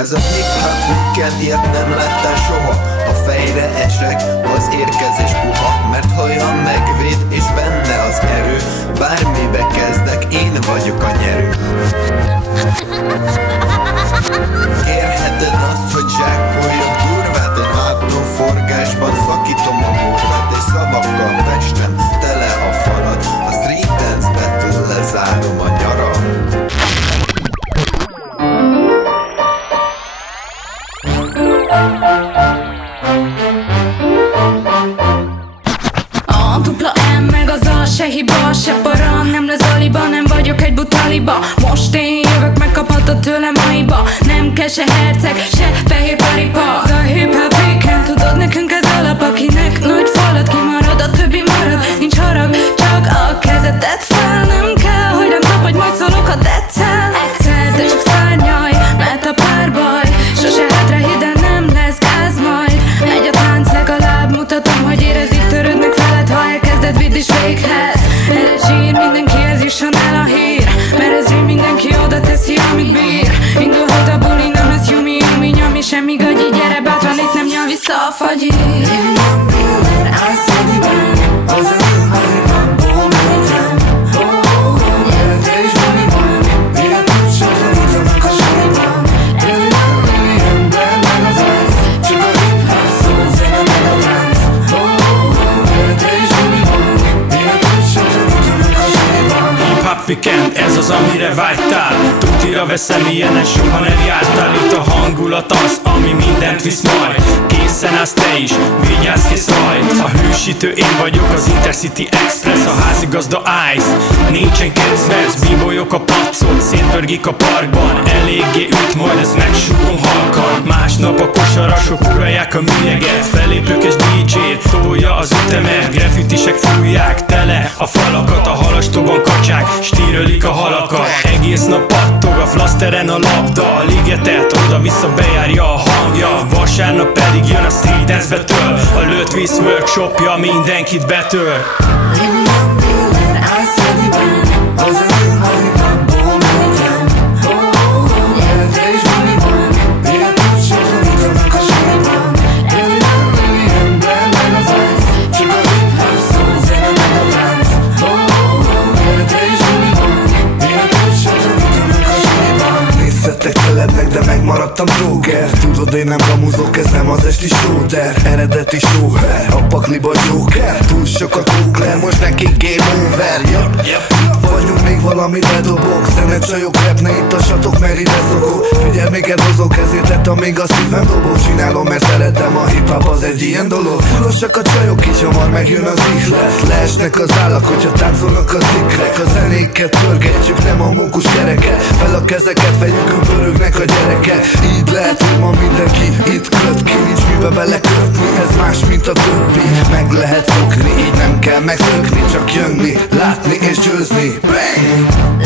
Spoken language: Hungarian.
Ez a hip-hop weekend, ilyet nem láttál soha. Ha fejre esek, az érkezés puha, mert hajam megvéd és benne az erő. Bármibe kezdek, én vagyok a nyerő. Kérheted azt, hogy zsákoljak durvát, egy hátróforgásban szakítom a morvát, és szavakkal festem tele a falat. A street dance battle lezárom a nyarat. A dupla M meg az A, se hiba, se para, nem lesz aliba, nem vagyok egy butaliba. Most én jövök, megkaphatod tőlem aiba. Nem kell se herceg, se fehér paripa. A hip-hop weekend, tudod, nekünk ez alap. Akinek nagy falat kimarad, a többi marad. Nincs harag, csak a kezed tedd fel. Nem kell, hogy nem tapadj, majd szólok, ha tetszel. Egyszer, de csak szárnyalj, mert a párbaj sose hátrahidd, de nem lesz gáz majd. Megy a tánc, legalább mutatom, hogy érezik, törődnek veled, ha elkezded, vidd is véghez. Ez zsír, mindenkihez jusson el a hír, mert ez rím, mindenki oda teszi, amit bír. Indulhat a buli, nem lesz jumi, nyami, semmi gagyi, gyere bátran, itt nem nyal vissza a fagyi. Weekend, ez az, amire vágytál. Tutira veszem, ilyenen soha nem jártál. Itt a hangulat az, ami mindent visz majd. Készen állsz te is, vigyázz, kész rajt. A hősítő én vagyok, az Intercity Express. A házigazda Ice, nincsen kedvenc. Bíbolyok a pacot, szétpörgik a parkban. Eléggé üt, majd ezt megsugom halkan. Másnap a kosarasok uralják a műjeget. Felépők és DJ-t, tolja az ütemet. Graffitisek fújják tele a falakat. A halastóban kacsák, stírölik a halakat. Egész nap pattog a flaszteren a labda. A ligetet oda-vissza bejárja a hangja. Vasárnap pedig jön a street dance battle. A lőtt víz workshopja mindenkit betör. De megmaradtam Joker. Tudod, én nem kamuzok, ez nem az esti sóder. Eredeti sóher, a pakliba Joker. Túl sok a kókler, most neki game over. Itt vagyunk, még valamit bedobok. Szemet csajok, repne itt a satok, mert ide szokok. Figyelméket hozok, ezért lettem még a szívem dobok. Csinálom, mert szeretem, a hip-hop az egy ilyen dolog. Fullosak a csajok, kis hamar megjön az ihlet. Leesnek az állak, hogyha táncolnak az ikrek. A zenéket pörgetjük, nem a mókus kereket. Fel a kezeket, vegyünk, pörögnek a gyerekek. Így lehet, hogy ma mindenki itt köt ki. Nincs mibe belekötni, ez más, mint a többi. Meg lehet szokni, így nem kell megszökni. Csak jönni, látni és győzni. Bang!